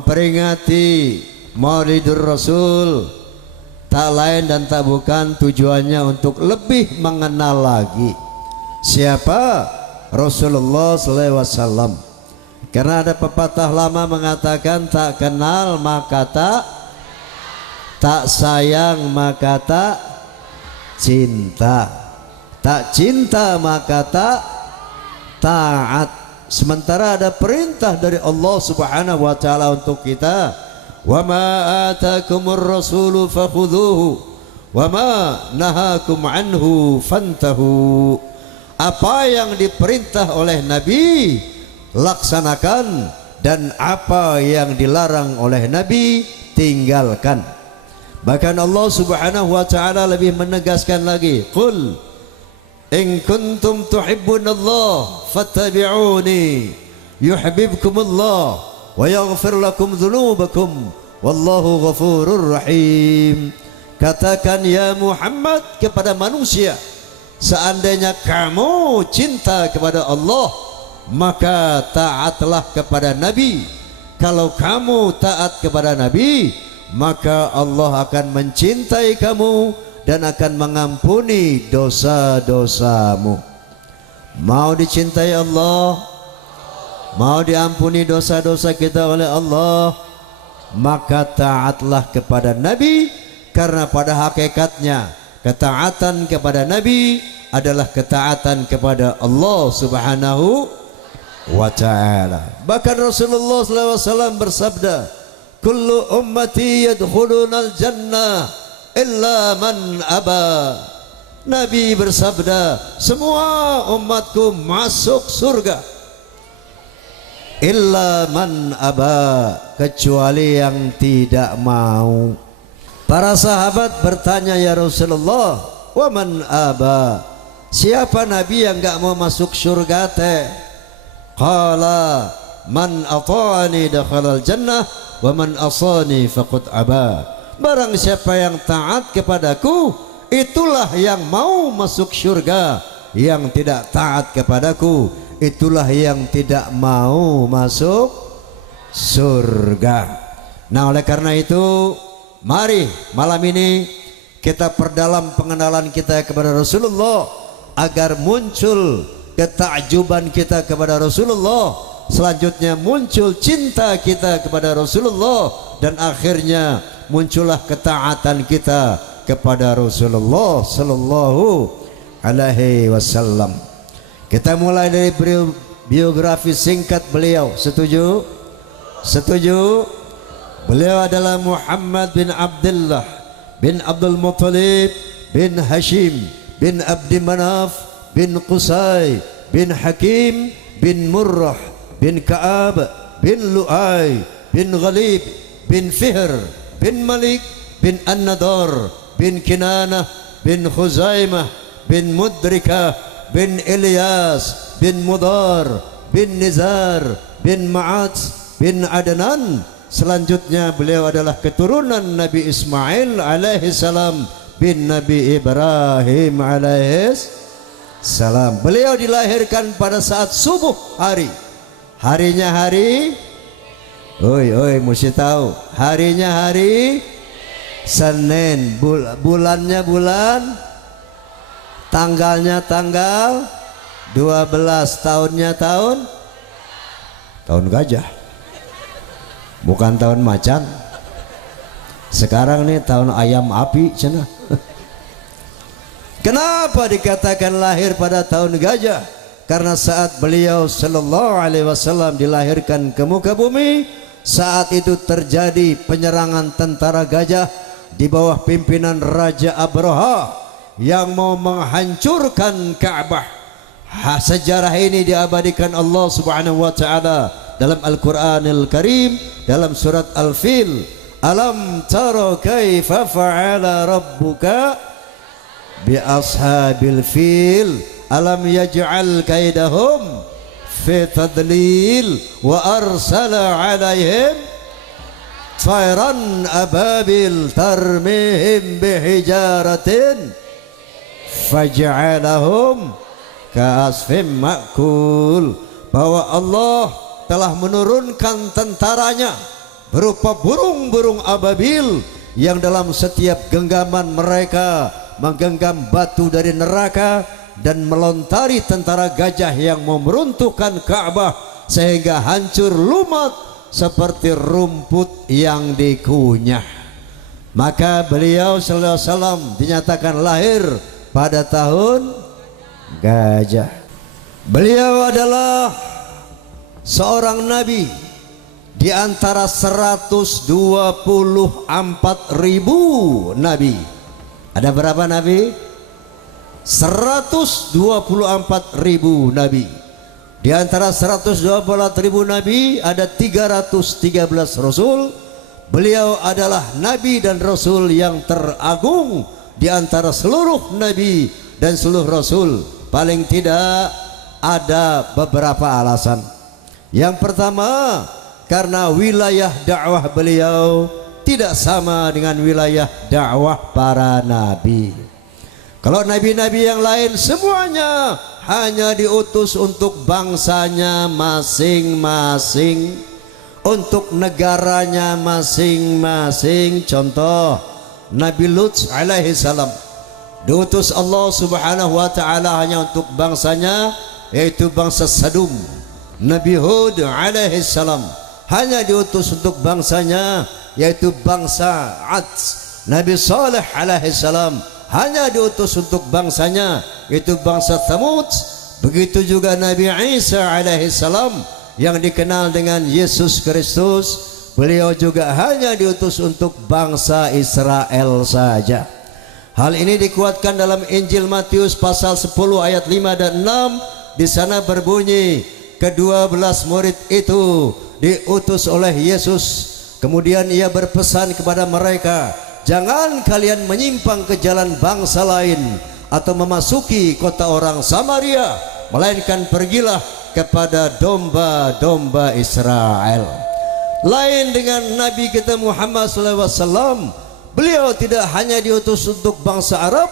memperingati Maulidur Rasul tak lain dan tak bukan tujuannya untuk lebih mengenal lagi siapa Rasulullah SAW. Karena ada pepatah lama mengatakan tak kenal maka tak sayang maka tak cinta, tak cinta maka tak taat. Sementara ada perintah dari Allah Subhanahu wa taala untuk kita, wa ma atakumur rasulu fakhudhuhu wa ma nahakum anhu fantahu. Apa yang diperintah oleh Nabi laksanakan, dan apa yang dilarang oleh Nabi tinggalkan. Bahkan Allah Subhanahu wa taala lebih menegaskan lagi, qul in kuntum tuhibbunallah fattabi'uni yuhibbukumullah wa yaghfir lakum dzunubakum wallahu ghafurur rahim. Katakan ya Muhammad kepada manusia, seandainya kamu cinta kepada Allah, maka taatlah kepada Nabi. Kalau kamu taat kepada Nabi, maka Allah akan mencintai kamu dan akan mengampuni dosa-dosamu. Mau dicintai Allah, mau diampuni dosa-dosa kita oleh Allah, maka taatlah kepada Nabi. Karena pada hakikatnya ketaatan kepada Nabi adalah ketaatan kepada Allah Subhanahu wa ta'ala. Bahkan Rasulullah SAW bersabda, kullu ummati yadkhulunal jannah illa man aba. Nabi bersabda, semua umatku masuk surga illa man aba, kecuali yang tidak mau. Para sahabat bertanya, ya Rasulullah, wa man aba, siapa Nabi yang enggak mau masuk surga teh? Qala man ata'ani dakhalal jannah wa man asani faqad aba. Barang siapa yang taat kepadaku, itulah yang mau masuk surga. Yang tidak taat kepadaku, itulah yang tidak mau masuk surga. Nah, oleh karena itu, mari malam ini kita perdalam pengenalan kita kepada Rasulullah, agar muncul ketakjuban kita kepada Rasulullah, selanjutnya muncul cinta kita kepada Rasulullah, dan akhirnya muncullah ketaatan kita kepada Rasulullah sallallahu alaihi wasallam. Kita mulai dari biografi singkat beliau. Setuju? Setuju? Beliau adalah Muhammad bin Abdullah bin Abdul Muttalib bin Hashim bin Abdi Manaf bin Qusay bin Hakim bin Murrah bin Ka'ab bin Lu'ay bin Ghalib bin Fihr bin Malik bin An-Nadar bin Kinanah bin Khuzaimah bin Mudrikah bin Ilyas bin Mudar bin Nizar bin Ma'ats bin Adnan. Selanjutnya beliau adalah keturunan Nabi Ismail alaihi salam bin Nabi Ibrahim alaihi salam. Beliau dilahirkan pada saat subuh hari. Harinya hari, oi mesti tahu, harinya hari Senin, bulannya bulan, tanggalnya tanggal 12, tahunnya tahun gajah, bukan tahun macan. Sekarang nih tahun ayam api cina. Kenapa dikatakan lahir pada tahun gajah? Karena saat beliau sallallahu alaihi wasallam dilahirkan ke muka bumi, saat itu terjadi penyerangan tentara gajah di bawah pimpinan Raja Abraha yang mau menghancurkan Ka'bah. Sejarah ini diabadikan Allah Subhanahu wa taala dalam Al-Qur'anil Karim dalam surat Al-Fil. Alam tara kaifa fa'ala rabbuka bi ashabil fil alam yaj'al kaidahum fi tadlil wa arsala 'alaihim tayran ababil tarmihim bihijaratin faj'alahum ka'asfim ma'kul. Bahwa Allah telah menurunkan tentaranya berupa burung-burung ababil yang dalam setiap genggaman mereka menggenggam batu dari neraka dan melontari tentara gajah yang meruntuhkan Ka'bah sehingga hancur lumat seperti rumput yang dikunyah. Maka beliau sallallahu alaihi wasallam dinyatakan lahir pada tahun gajah. Beliau adalah seorang nabi di antara 124.000 nabi. Ada berapa nabi? 124.000 nabi. Di antara 124.000 nabi ada 313 rasul. Beliau adalah nabi dan rasul yang teragung di antara seluruh nabi dan seluruh rasul. Paling tidak ada beberapa alasan. Yang pertama, karena wilayah dakwah beliau tidak sama dengan wilayah dakwah para nabi. Kalau nabi-nabi yang lain semuanya hanya diutus untuk bangsanya masing-masing, untuk negaranya masing-masing. Contoh, Nabi Lut alaihi salam diutus Allah subhanahu wa ta'ala hanya untuk bangsanya, yaitu bangsa Sadum. Nabi Hud alaihi salam hanya diutus untuk bangsanya, yaitu bangsa Ad. Nabi Saleh alaihi salam hanya diutus untuk bangsanya, yaitu bangsa Thamud. Begitu juga Nabi Isa alaihi salam yang dikenal dengan Yesus Kristus, beliau juga hanya diutus untuk bangsa Israel saja. Hal ini dikuatkan dalam Injil Matius pasal 10 ayat 5 dan 6. Di sana berbunyi, ke-12 murid itu diutus oleh Yesus. Kemudian ia berpesan kepada mereka, jangan kalian menyimpang ke jalan bangsa lain atau memasuki kota orang Samaria, melainkan pergilah kepada domba-domba Israel. Lain dengan Nabi kita Muhammad SAW, beliau tidak hanya diutus untuk bangsa Arab,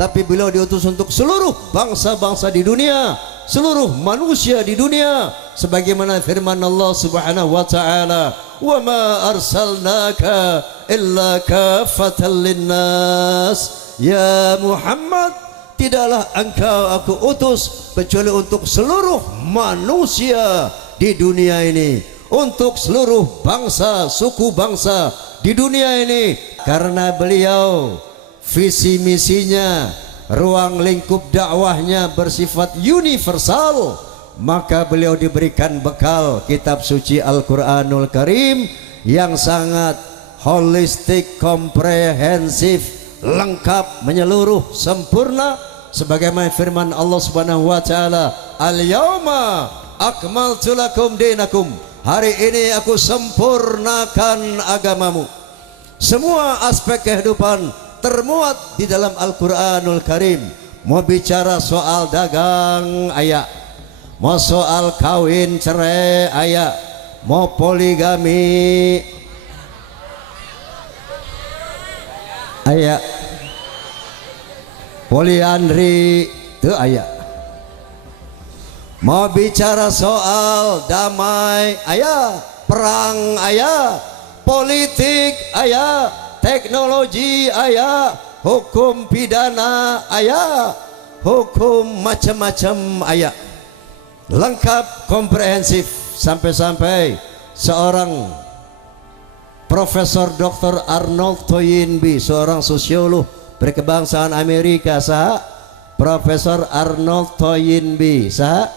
tapi beliau diutus untuk seluruh bangsa-bangsa di dunia, seluruh manusia di dunia, sebagaimana firman Allah Subhanahu wa taala, "Wa ma arsalnaka illa kaffatan linnas." Ya Muhammad, tidaklah engkau aku utus kecuali untuk seluruh manusia di dunia ini, untuk seluruh bangsa, suku bangsa di dunia ini. Karena beliau visi misinya, ruang lingkup dakwahnya bersifat universal, maka beliau diberikan bekal kitab suci Al-Quranul Karim yang sangat holistik, komprehensif, lengkap, menyeluruh, sempurna, sebagaimana firman Allah Subhanahu wa taala, "Al-yauma akmaltu lakum dinakum." Hari ini aku sempurnakan agamamu. Semua aspek kehidupan termuat di dalam Al-Quranul Karim. Mau bicara soal dagang, ayat. Mau soal kawin cerai, ayat. Mau poligami, ayat. Poliandri, itu ayat. Mau bicara soal damai, ayat. Perang, ayat. Politik, ayat. Teknologi, ayat. Hukum pidana, ayat. Hukum macam-macam, ayat. Lengkap, komprehensif. Sampai-sampai seorang Profesor Dr. Arnold Toynbee, seorang sosiolog berkebangsaan Amerika, sah? Profesor Arnold Toynbee, sah?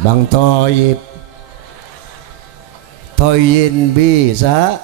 Bang Toyib. Toynbee, sah?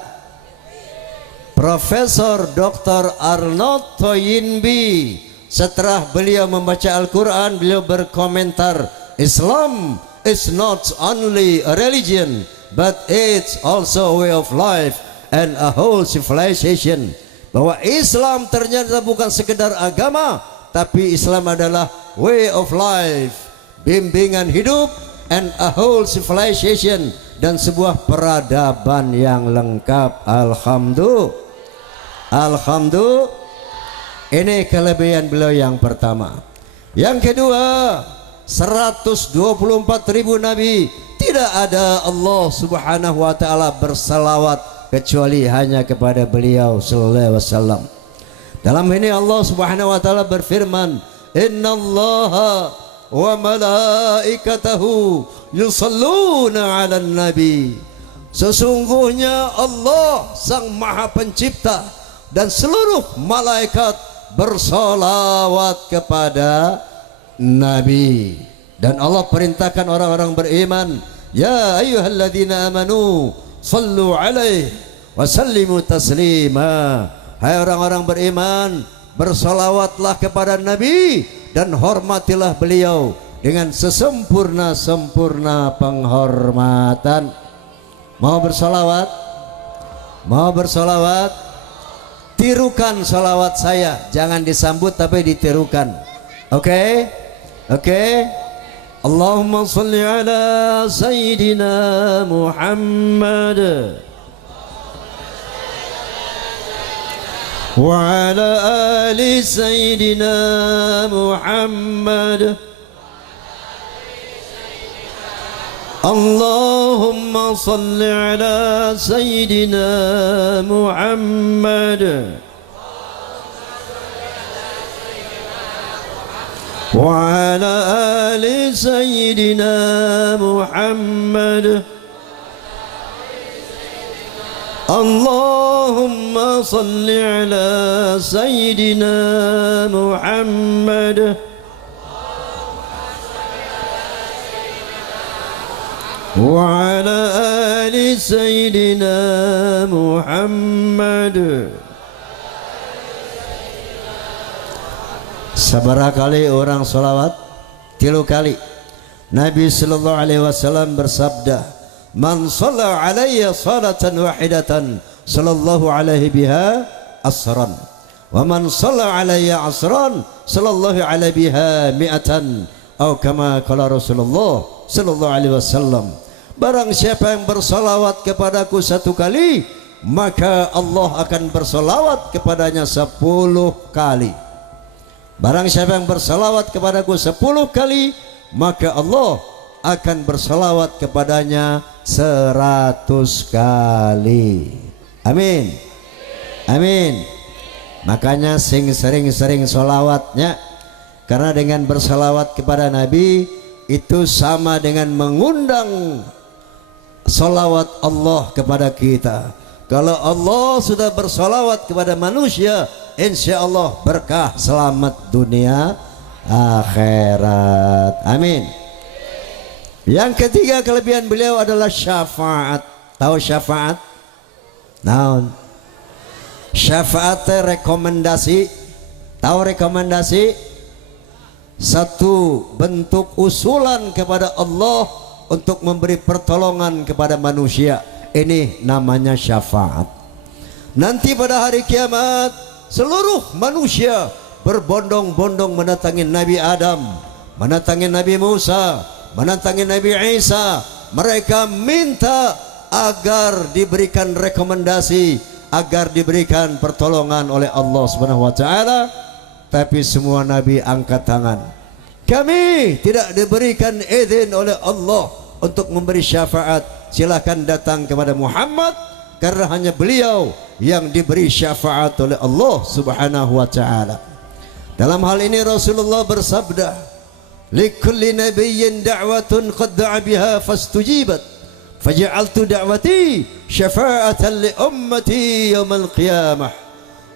Profesor Dr. Arnold Toynbee, setelah beliau membaca Al-Quran, beliau berkomentar, Islam is not only a religion, but it's also a way of life and a whole civilization. Bahwa Islam ternyata bukan sekedar agama, tapi Islam adalah way of life, bimbingan hidup, and a whole civilization, dan sebuah peradaban yang lengkap. Alhamdulillah. Alhamdulillah. Ini kelebihan beliau yang pertama. Yang kedua, 124.000 nabi tidak ada Allah subhanahu wa ta'ala bersalawat kecuali hanya kepada beliau sallallahu alaihi wasallam. Dalam ini Allah subhanahu wa ta'ala berfirman, innallaha wa malaikatahu yusalluna ala nabi. Sesungguhnya Allah sang maha pencipta dan seluruh malaikat bersolawat kepada Nabi. Dan Allah perintahkan orang-orang beriman, ya ayyuhalladzina amanu sallu alaihi wa sallimu taslima. Hai orang-orang beriman, bersolawatlah kepada Nabi dan hormatilah beliau dengan sesempurna-sempurna penghormatan. Mau bersolawat? Mau bersolawat? Tirukan solawat saya, jangan disambut tapi ditirukan. Oke? Oke? Allahumma salli ala Sayyidina Muhammad wa ala ali Sayyidina Muhammad. Allahumma salli ala Sayyidina Muhammad وعلى آل سيدنا محمد اللهم صل على سيدنا محمد وعلى آل سيدنا محمد. Sabaraha kali orang salawat? 3 kali. Nabi sallallahu alaihi wasallam bersabda, man shalla alayya salatan wahidatan sallallahu alaihi biha asran wa man shalla alayya asran sallallahu alaihi biha mi'atan atau kama qala Rasulullah sallallahu alaihi wasallam. Barang siapa yang bersalawat kepadaku 1 kali, maka Allah akan bersalawat kepadanya 10 kali. Barang siapa yang bersalawat kepadaku 10 kali, maka Allah akan bersalawat kepadanya 100 kali. Amin. Amin. Makanya sering-sering salawatnya, karena dengan bersalawat kepada Nabi itu sama dengan mengundang salawat Allah kepada kita. Kalau Allah sudah bersalawat kepada manusia, insya Allah berkah selamat dunia akhirat. Amin. Yang ketiga kelebihan beliau adalah syafaat. Tahu syafaat? Naon? Syafaat rekomendasi. Tahu rekomendasi? Satu bentuk usulan kepada Allah untuk memberi pertolongan kepada manusia. Ini namanya syafaat. Nanti pada hari kiamat seluruh manusia berbondong-bondong mendatangi Nabi Adam, mendatangi Nabi Musa, mendatangi Nabi Isa. Mereka minta agar diberikan rekomendasi, agar diberikan pertolongan oleh Allah Subhanahu wa taala. Tapi semua nabi angkat tangan. Kami tidak diberikan izin oleh Allah untuk memberi syafaat. Silakan datang kepada Muhammad, karena hanya beliau yang diberi syafaat oleh Allah Subhanahu wa taala. Dalam hal ini Rasulullah bersabda, likulli nabiyyin da'watun qad da'a biha fastujibat faj'altu da'wati syafa'atan li ummati yaumil qiyamah.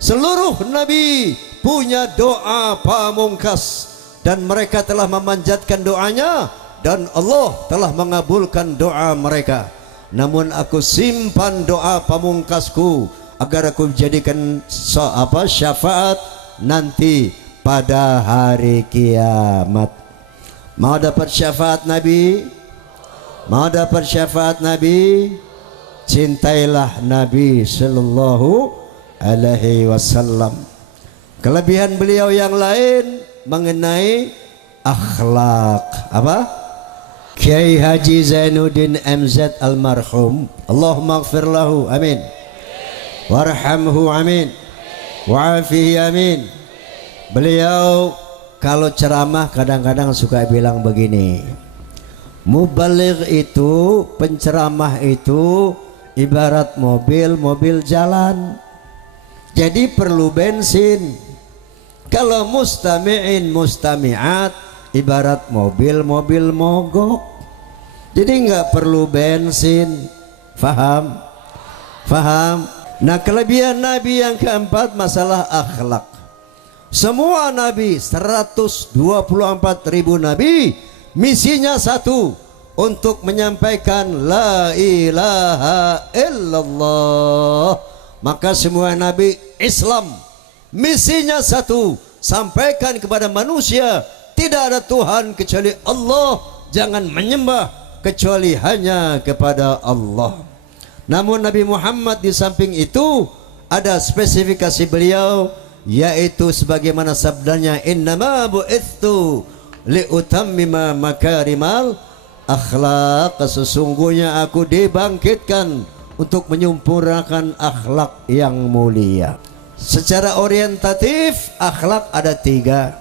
Seluruh nabi punya doa pamungkas dan mereka telah memanjatkan doanya dan Allah telah mengabulkan doa mereka. Namun aku simpan doa pamungkasku agar aku jadikan syafaat nanti pada hari kiamat. Mau dapat syafaat Nabi? Mau dapat syafaat Nabi? Cintailah Nabi sallallahu alaihi wasallam. Kelebihan beliau yang lain mengenai akhlak. Apa? Kiai Haji Zainuddin MZ almarhum, Allahumma ighfir lahu, amin, warhamhu, amin, wa'afihi, amin. Beliau kalau ceramah kadang-kadang suka bilang begini, Mubaligh itu, penceramah itu ibarat mobil jalan, jadi perlu bensin. Kalau mustami'in mustami'at ibarat mobil mogok, jadi nggak perlu bensin. Faham? Faham? Nah, kelebihan Nabi yang keempat masalah akhlak. Semua Nabi, 124.000 Nabi, misinya satu, untuk menyampaikan la ilaha illallah. Maka semua Nabi Islam misinya satu, sampaikan kepada manusia tidak ada Tuhan kecuali Allah, jangan menyembah kecuali hanya kepada Allah. Namun Nabi Muhammad di samping itu ada spesifikasi beliau, yaitu sebagaimana sabdanya, innama bu'ithu liutammima makarimal akhlak, sesungguhnya aku dibangkitkan untuk menyempurnakan akhlak yang mulia. Secara orientatif akhlak ada tiga: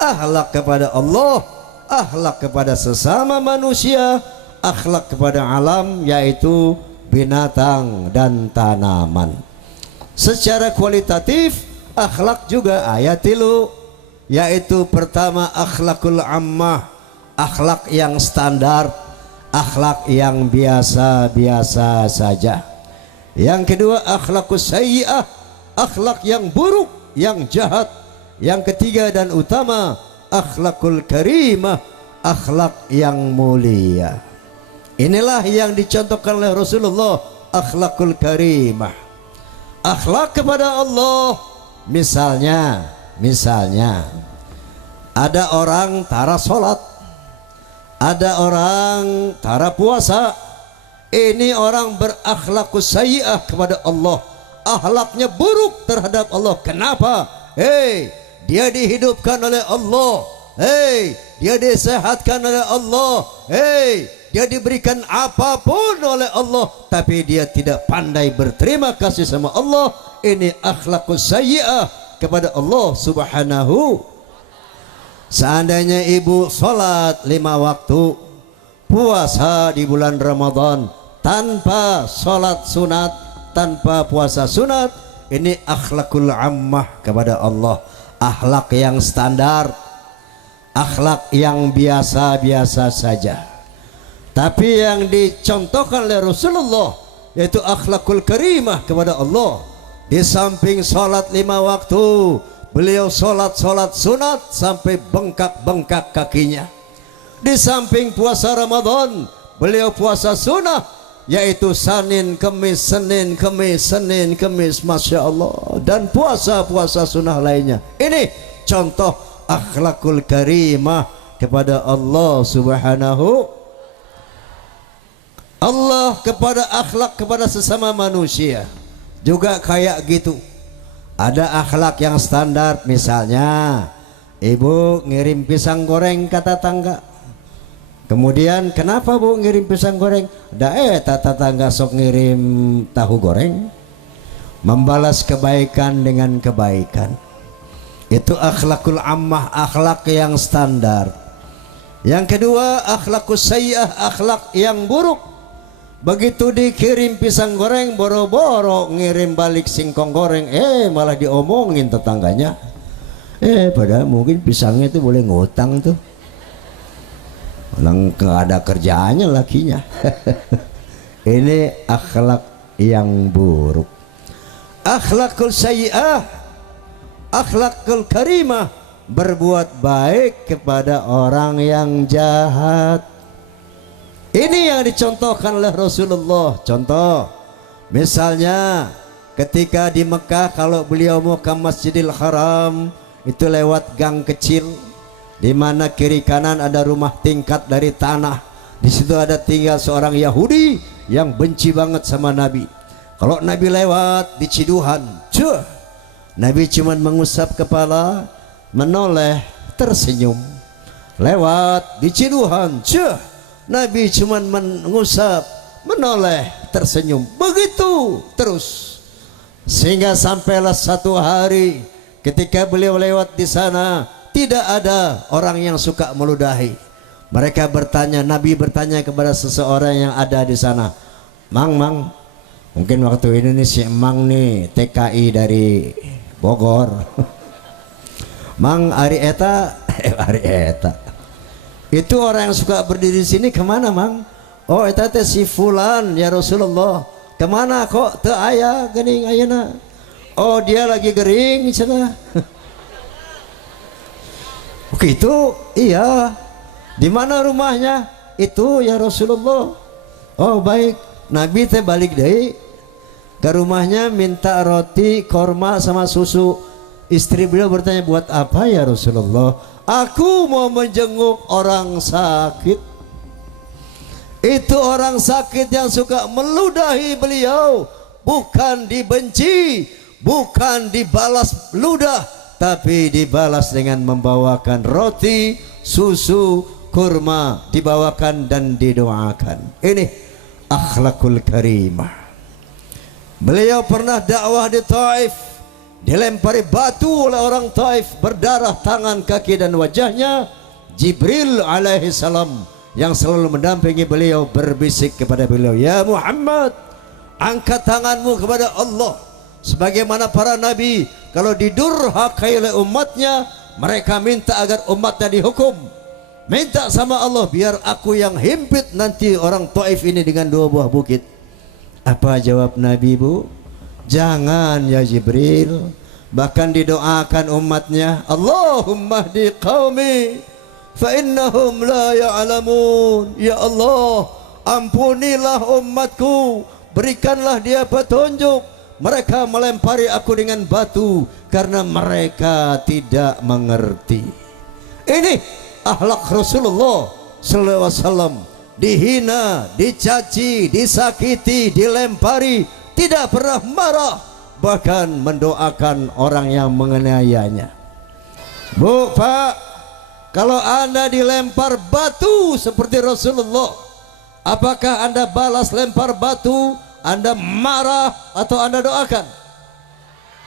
akhlak kepada Allah, akhlak kepada sesama manusia, akhlak kepada alam yaitu binatang dan tanaman. Secara kualitatif akhlak juga ayat tilu, yaitu pertama akhlakul ammah, akhlak yang standar, akhlak yang biasa-biasa saja. Yang kedua akhlakus sayyi'ah, akhlak yang buruk, yang jahat. Yang ketiga dan utama akhlakul karimah, akhlak yang mulia. Inilah yang dicontohkan oleh Rasulullah, akhlakul karimah. Akhlak kepada Allah, misalnya ada orang tara sholat, ada orang tara puasa. Ini orang berakhlakus sayyi'ah kepada Allah, akhlaknya buruk terhadap Allah. Kenapa? Dia dihidupkan oleh Allah, dia disehatkan oleh Allah, dia diberikan apapun oleh Allah, tapi dia tidak pandai berterima kasih sama Allah. Ini akhlakus sayyi'ah kepada Allah subhanahu. Seandainya ibu sholat 5 waktu, puasa di bulan Ramadan tanpa sholat sunat, tanpa puasa sunat, ini akhlakul ammah kepada Allah, akhlak yang standar, akhlak yang biasa-biasa saja. Tapi yang dicontohkan oleh Rasulullah yaitu akhlakul karimah kepada Allah. Di samping sholat 5 waktu, beliau sholat sunat sampai bengkak-bengkak kakinya. Di samping puasa Ramadan, beliau puasa sunnah, yaitu Senin Kemis, Senin Kemis, Senin Kemis, Masya Allah. Dan puasa-puasa sunnah lainnya. Ini contoh akhlakul karimah kepada Allah subhanahu. Allah kepada akhlak kepada sesama manusia juga kayak gitu. Ada akhlak yang standar, misalnya ibu ngirim pisang goreng ke tetangga. Kemudian kenapa bu ngirim pisang goreng? Tetangga sok ngirim tahu goreng. Membalas kebaikan dengan kebaikan. Itu akhlakul ammah, akhlak yang standar. Yang kedua akhlakus sayyi'ah, akhlak yang buruk. Begitu dikirim pisang goreng, boro-boro ngirim balik singkong goreng, malah diomongin tetangganya. Padahal mungkin pisangnya itu boleh ngutang tuh. Orang nggak ada kerjaannya lakinya. Ini akhlak yang buruk. Akhlakul sayyi'ah, akhlakul karimah, berbuat baik kepada orang yang jahat. Ini yang dicontohkan oleh Rasulullah. Contoh, misalnya ketika di Mekah, kalau beliau mau ke Masjidil Haram, itu lewat gang kecil, di mana kiri kanan ada rumah tingkat dari tanah. Di situ ada tinggal seorang Yahudi yang benci banget sama Nabi. Kalau Nabi lewat di Ciduhan, Nabi cuma mengusap kepala, menoleh, tersenyum. Lewat di Ciduhan, Nabi cuma mengusap, menoleh, tersenyum. Begitu terus, sehingga sampailah satu hari ketika beliau lewat di sana, tidak ada orang yang suka meludahi. Mereka bertanya, Nabi bertanya kepada seseorang yang ada di sana, Mang, mungkin waktu ini nih si Mang nih TKI dari Bogor. Mang, Ari Eta, itu orang yang suka berdiri di sini kemana, Mang? Oh, Eta teh si Fulan ya Rasulullah. Kemana kok teu aya geuning ayeuna? Oh, dia lagi gering cenah. Begitu, iya. Di mana rumahnya? Itu ya Rasulullah. Oh baik, Nabi teh balik deui ke rumahnya minta roti, korma sama susu. Istri beliau bertanya, buat apa ya Rasulullah? Aku mau menjenguk orang sakit. Itu orang sakit yang suka meludahi beliau, bukan dibenci, bukan dibalas ludah, tapi dibalas dengan membawakan roti, susu, kurma, dibawakan dan didoakan. Ini akhlakul karimah. Beliau pernah dakwah di Taif, dilempari batu oleh orang Taif, berdarah tangan, kaki dan wajahnya. Jibril alaihi salam yang selalu mendampingi beliau berbisik kepada beliau, ya Muhammad, angkat tanganmu kepada Allah. Sebagaimana para nabi kalau didurhakai oleh umatnya, mereka minta agar umatnya dihukum. Minta sama Allah, biar aku yang himpit nanti orang Taif ini dengan 2 buah bukit. Apa jawab Nabi, Bu? Jangan ya Jibril. Bahkan didoakan umatnya, Allahumma hdi qaumi fa innahum la ya'lamun. Ya Allah, ampunilah umatku, berikanlah dia petunjuk. Mereka melempari aku dengan batu karena mereka tidak mengerti. Ini akhlak Rasulullah sallallahu alaihi wasallam. Dihina, dicaci, disakiti, dilempari, tidak pernah marah, bahkan mendoakan orang yang menganiayanya. Bu, Pak, kalau Anda dilempar batu seperti Rasulullah, apakah Anda balas lempar batu? Anda marah atau Anda doakan?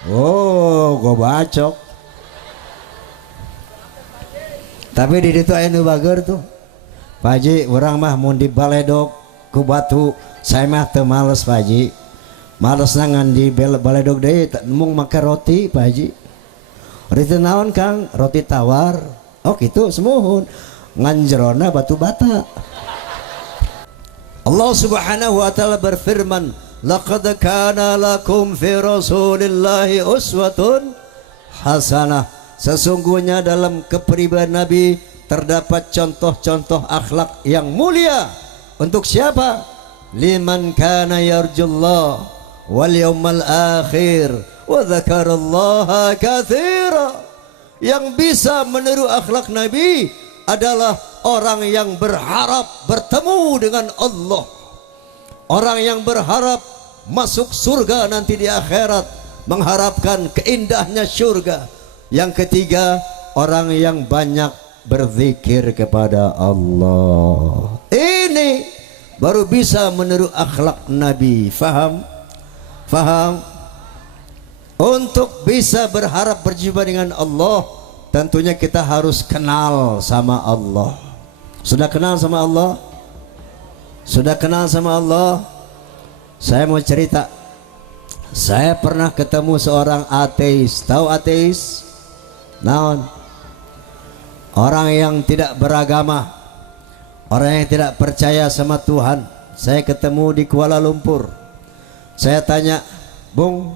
Oh, gua bacok. Tapi di situ aya nu bager tuh. Pak Haji, urang mah mun dibaledog ku batu, saya mah teu males Pak Haji. Males nangan di baledog deui, mung make roti Pak Haji. Roti naon Kang? Roti tawar. Oh kitu semuhun. Ngan jerona batu bata. Allah Subhanahu wa taala berfirman, laqad kana lakum fi rasulillahi uswatun hasanah. Sesungguhnya dalam kepribadian Nabi terdapat contoh-contoh akhlak yang mulia. Untuk siapa? Liman kana yarjullah wal yawmal akhir wa dzakarallaha katsira. Yang bisa meniru akhlak Nabi adalah orang yang berharap bertemu dengan Allah, orang yang berharap masuk surga nanti di akhirat, mengharapkan keindahnya surga. Yang ketiga, orang yang banyak berzikir kepada Allah. Ini baru bisa meniru akhlak Nabi. Faham? Faham? Untuk bisa berharap berjumpa dengan Allah, tentunya kita harus kenal sama Allah. Sudah kenal sama Allah? Sudah kenal sama Allah? Saya mau cerita. Saya pernah ketemu seorang ateis. Tahu ateis? Naon? Orang yang tidak beragama, orang yang tidak percaya sama Tuhan. Saya ketemu di Kuala Lumpur. Saya tanya, Bung,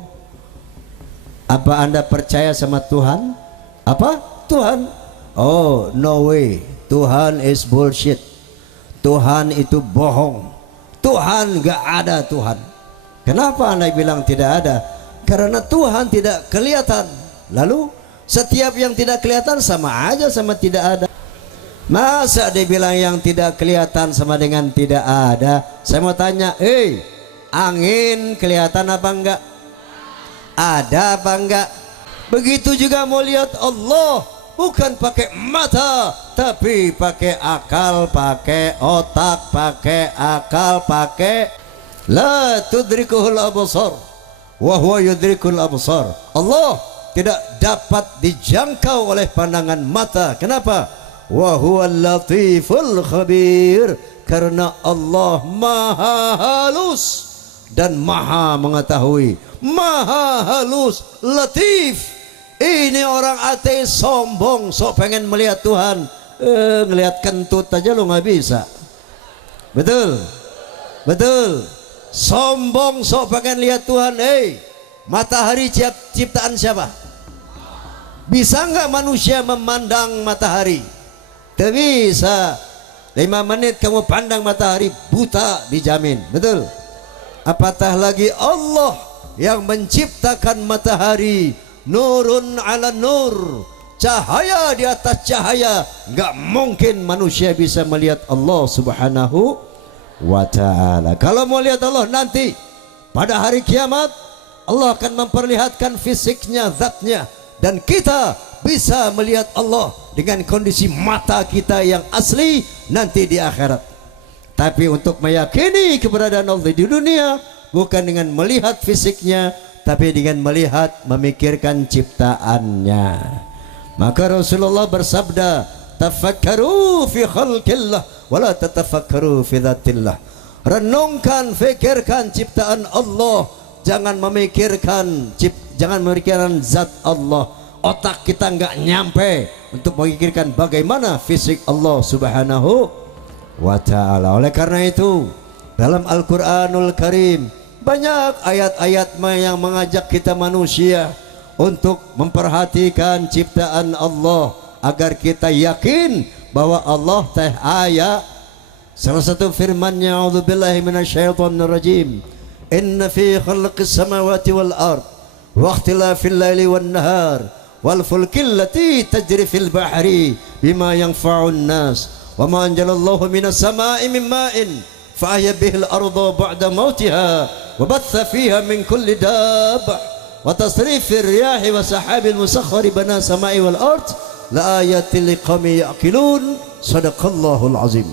apa Anda percaya sama Tuhan? Apa? Tuhan? Oh, no way. Tuhan is bullshit. Tuhan itu bohong. Tuhan gak ada Tuhan. Kenapa Anda bilang tidak ada? Karena Tuhan tidak kelihatan. Lalu setiap yang tidak kelihatan sama aja sama tidak ada. Masa dia bilang yang tidak kelihatan sama dengan tidak ada? Saya mau tanya, angin kelihatan apa enggak? Ada apa enggak? Begitu juga mau lihat Allah, bukan pakai mata, tapi pakai akal, pakai otak, pakai akal, pakai la tudrikuhul absar wa huwa yudrikul absar. Allah tidak dapat dijangkau oleh pandangan mata. Kenapa? wa huwal latiful khabir, karena Allah maha halus dan maha mengetahui, maha halus, latif. Ini orang ateis sombong, sok pengen melihat Tuhan, ngelihat kentut aja lo nggak bisa. Betul, betul. Sombong, sok pengen lihat Tuhan. Matahari ciptaan siapa? Bisa nggak manusia memandang matahari? Tidak bisa. 5 menit kamu pandang matahari, buta dijamin. Betul. Apatah lagi Allah yang menciptakan matahari, nurun ala nur, cahaya di atas cahaya. Nggak mungkin manusia bisa melihat Allah subhanahu wa ta'ala. Kalau mau lihat Allah nanti pada hari kiamat, Allah akan memperlihatkan fisiknya, zatnya, dan kita bisa melihat Allah dengan kondisi mata kita yang asli nanti di akhirat. Tapi untuk meyakini keberadaan Allah di dunia bukan dengan melihat fisiknya, tapi dengan melihat, memikirkan ciptaannya. Maka Rasulullah bersabda, tafakkaru fi khalqillah wala tatafakkaru fi dzatillah. Renungkan, fikirkan ciptaan Allah, jangan memikirkan zat Allah. Otak kita nggak nyampe untuk memikirkan bagaimana fisik Allah subhanahu wa ta'ala. Oleh karena itu dalam Al-Quranul Karim banyak ayat-ayat yang mengajak kita manusia untuk memperhatikan ciptaan Allah agar kita yakin bahwa Allah teh aya. Salah satu firman-Nya, a'udzubillahi minasyaitonirrajim, inna fi khalqis samawati wal ard wa ikhtilafil laili wan nahar wal fulkil lati tajri fil bahri bima yanfa'un nas wa ma anjalallahu minas sama'i min ma'in fa ahya bihil arda ba'da mautiha wa batha fiha min kulli dabbah wa tasrifir riyahi wa sahabil musakhkhari bana sama'i wal ard la ayatil liqaumin ya'qilun. Sadaqallahul azim.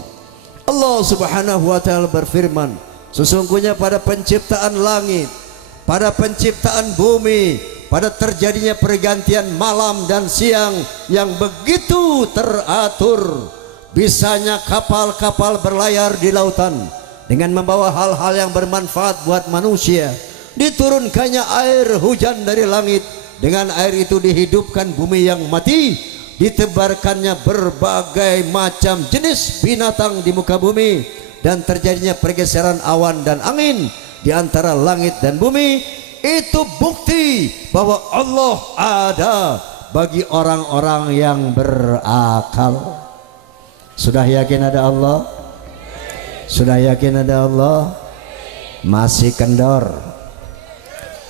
Allah subhanahu wa ta'ala berfirman, sesungguhnya pada penciptaan langit, pada penciptaan bumi, pada terjadinya pergantian malam dan siang yang begitu teratur, bisanya kapal-kapal berlayar di lautan dengan membawa hal-hal yang bermanfaat buat manusia, diturunkannya air hujan dari langit, dengan air itu dihidupkan bumi yang mati, ditebarkannya berbagai macam jenis binatang di muka bumi, dan terjadinya pergeseran awan dan angin di antara langit dan bumi. Itu bukti bahwa Allah ada bagi orang-orang yang berakal. Sudah yakin ada Allah? Sudah yakin ada Allah? Masih kendor?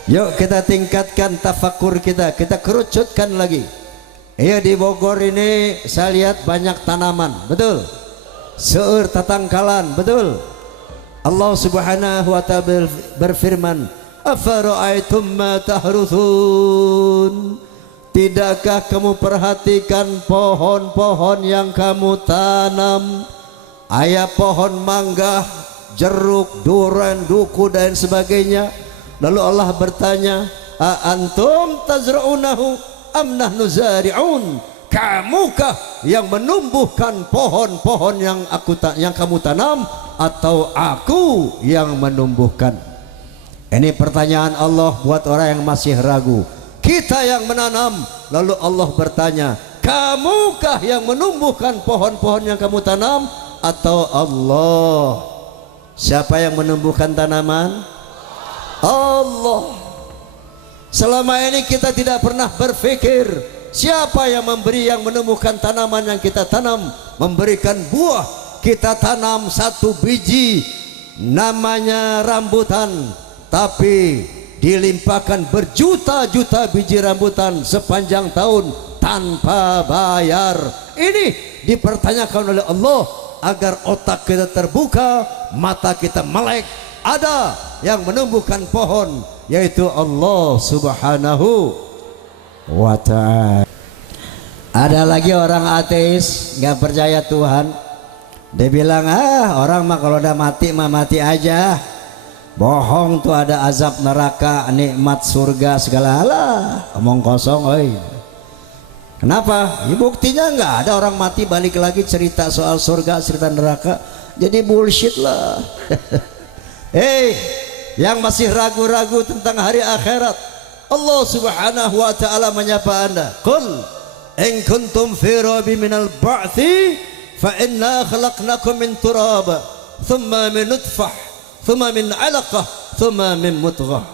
Yuk kita tingkatkan tafakur kita kerucutkan lagi. Iya, di Bogor ini saya lihat banyak tanaman, betul? Seueur tatangkalan, betul? Allah subhanahu wa ta'ala berfirman, afara'aitum ma tahruthun, tidakkah kamu perhatikan pohon-pohon yang kamu tanam? Ayah pohon mangga, jeruk, durian, duku dan sebagainya. Lalu Allah bertanya, a antum tazra'unahu am nahnu zari'un? Kamukah yang menumbuhkan pohon-pohon yang kamu tanam, atau aku yang menumbuhkan? Ini pertanyaan Allah buat orang yang masih ragu. Kita yang menanam, lalu Allah bertanya, kamukah yang menumbuhkan pohon-pohon yang kamu tanam, atau Allah? Siapa yang menumbuhkan tanaman? Allah. Selama ini kita tidak pernah berpikir siapa yang memberi, yang menumbuhkan tanaman yang kita tanam, memberikan buah. Kita tanam satu biji namanya rambutan, tapi dilimpahkan berjuta-juta biji rambutan sepanjang tahun tanpa bayar. Ini dipertanyakan oleh Allah agar otak kita terbuka, mata kita melek. Ada yang menumbuhkan pohon, yaitu Allah subhanahu wa ta'ala. Ada lagi orang ateis, nggak percaya Tuhan. Dia bilang, orang mah kalau udah mati mah mati aja. Bohong tuh, ada azab neraka, nikmat surga segala. Alah, omong kosong. Kenapa? Ya, buktinya nggak ada orang mati balik lagi cerita soal surga, cerita neraka. Jadi bullshit lah. Hei, yang masih ragu-ragu tentang hari akhirat, Allah Subhanahu wa taala menyapa Anda. Qul in kuntum fi raibin minal ba'tsi fa inna khalaqnakum min turab, thumma min nutfah, thumma min 'alaqah, thumma min mudghah.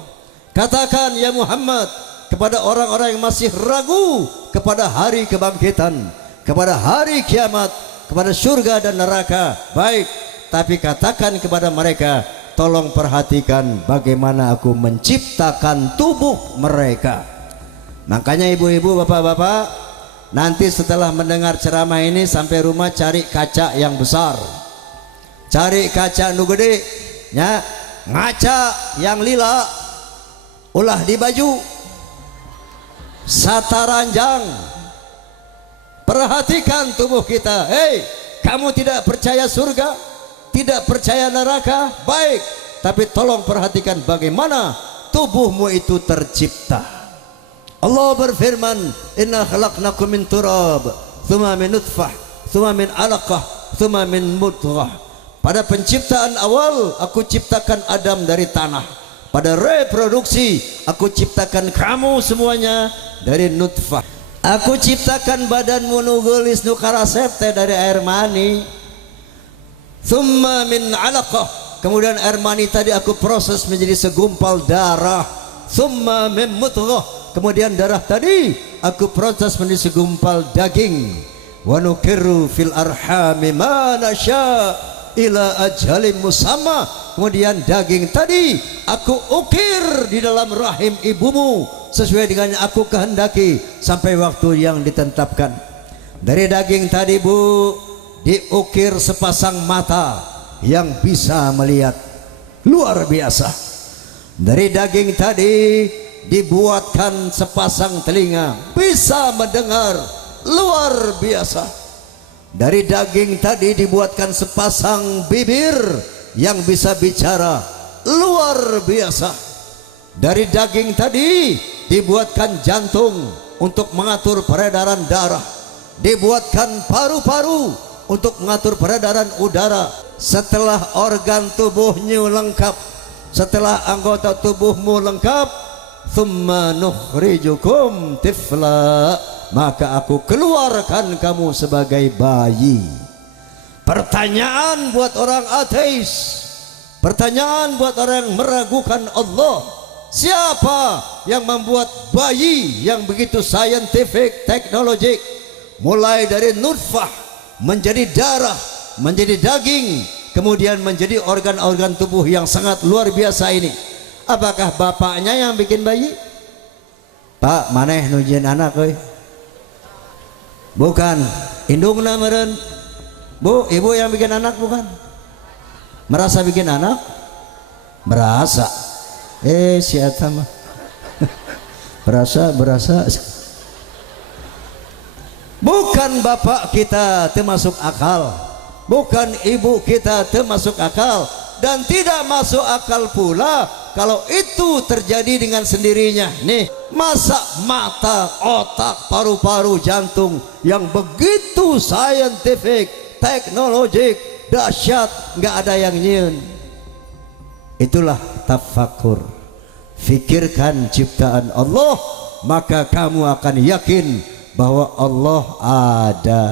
Katakan ya Muhammad kepada orang-orang yang masih ragu kepada hari kebangkitan, kepada hari kiamat, kepada surga dan neraka. Baik, tapi katakan kepada mereka, tolong perhatikan bagaimana aku menciptakan tubuh mereka. Makanya ibu-ibu, bapak-bapak, nanti setelah mendengar ceramah ini sampai rumah cari kaca yang besar, cari kaca nu gede ya, ngaca yang lila, ulah di baju, sataranjang, perhatikan tubuh kita. Hei, kamu tidak percaya surga, tidak percaya neraka, baik, tapi tolong perhatikan bagaimana tubuhmu itu tercipta. Allah berfirman, inna khalaqnakum min turab, thumma min nutfah, thumma min 'alaqah, thumma min mudghah. Pada penciptaan awal aku ciptakan Adam dari tanah. Pada reproduksi aku ciptakan kamu semuanya dari nutfah. Aku ciptakan badanmu nu geulis nu karasep teh dari air mani. Thumma min 'alaqah, kemudian air mani tadi aku proses menjadi segumpal darah. Thumma min mudghah, kemudian darah tadi aku proses menjadi segumpal daging. Wa nuqirru fil arhami ma nasya ila ajalin musamma, kemudian daging tadi aku ukir di dalam rahim ibumu sesuai dengan yang aku kehendaki sampai waktu yang ditetapkan. Dari daging tadi bu, diukir sepasang mata yang bisa melihat, luar biasa. Dari daging tadi dibuatkan sepasang telinga bisa mendengar, luar biasa. Dari daging tadi dibuatkan sepasang bibir yang bisa bicara, luar biasa. Dari daging tadi dibuatkan jantung untuk mengatur peredaran darah, dibuatkan paru-paru untuk mengatur peredaran udara. Setelah organ tubuhnya lengkap, setelah anggota tubuhmu lengkap, thumma nukhrijukum tifla, maka aku keluarkan kamu sebagai bayi. Pertanyaan buat orang ateis, pertanyaan buat orang yang meragukan Allah, siapa yang membuat bayi yang begitu scientific, teknologik, mulai dari nutfah menjadi darah, menjadi daging, kemudian menjadi organ-organ tubuh yang sangat luar biasa ini? Apakah bapaknya yang bikin bayi? Pak, maneh nujieun anak euy? Bukan, indungna meureun. Bu, ibu yang bikin anak bukan? Merasa bikin anak? Merasa. Si eta mah. berasa. Bukan bapak kita termasuk akal, bukan ibu kita termasuk akal, dan tidak masuk akal pula kalau itu terjadi dengan sendirinya. Nih, masa mata, otak, paru-paru, jantung yang begitu scientific, teknologik, dahsyat, nggak ada yang nyieun. Itulah tafakur. Fikirkan ciptaan Allah, maka kamu akan yakin bahwa Allah ada.